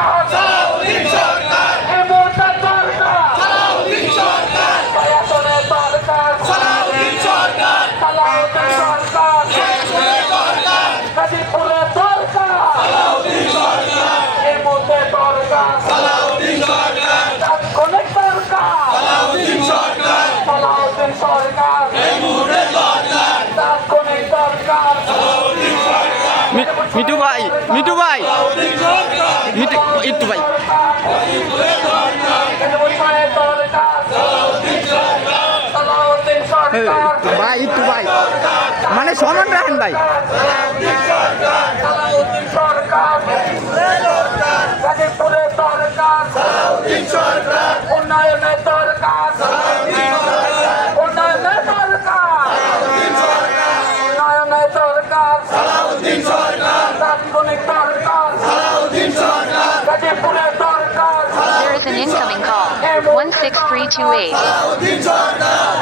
সরকার সালাউদ্দিন সরকার এই মুহূর্তে সরকার সালাউদ্দিন সরকার প্রশাসনে সরকার সালাউদ্দিন সরকার সালাউদ্দিন সরকার শেষে দরকার গাজীপুরে সরকার সালাউদ্দিন সরকার এই মুহূর্তে সরকার সালাউদ্দিন সরকার তাৎক্ষণিক সরকার সালাউদ্দিন সরকার সালাউদ্দিন সরকার এই মুহূর্তে দরকার তাৎক্ষণিক সরকার সালাউদ্দিন সরকার মিঠু ভাই মিঠু ভাই সালাউদ্দিন সরকার মিঠু একটু ভাই গাজীপুরে দরকার গাজীপুরে সরকার সালাউদ্দিন সরকার সালাউদ্দিন সরকার ভাই একটু ভাই মানে সমান রাখেন ভাই সালাউদ্দিন সরকার সালাউদ্দিন সরকার গাজীপুরে সরকার সালাউদ্দিন সরকার উন্নয়নের সরকার উন্নয়নের সরকার উন্নয়নের সরকার সালাউদ্দিন সরকার তাৎক্ষণিক সরকার সালাউদ্দিন সরকার গাজীপুরে সরকার There is an incoming call. 16328. Salauddin Sarkar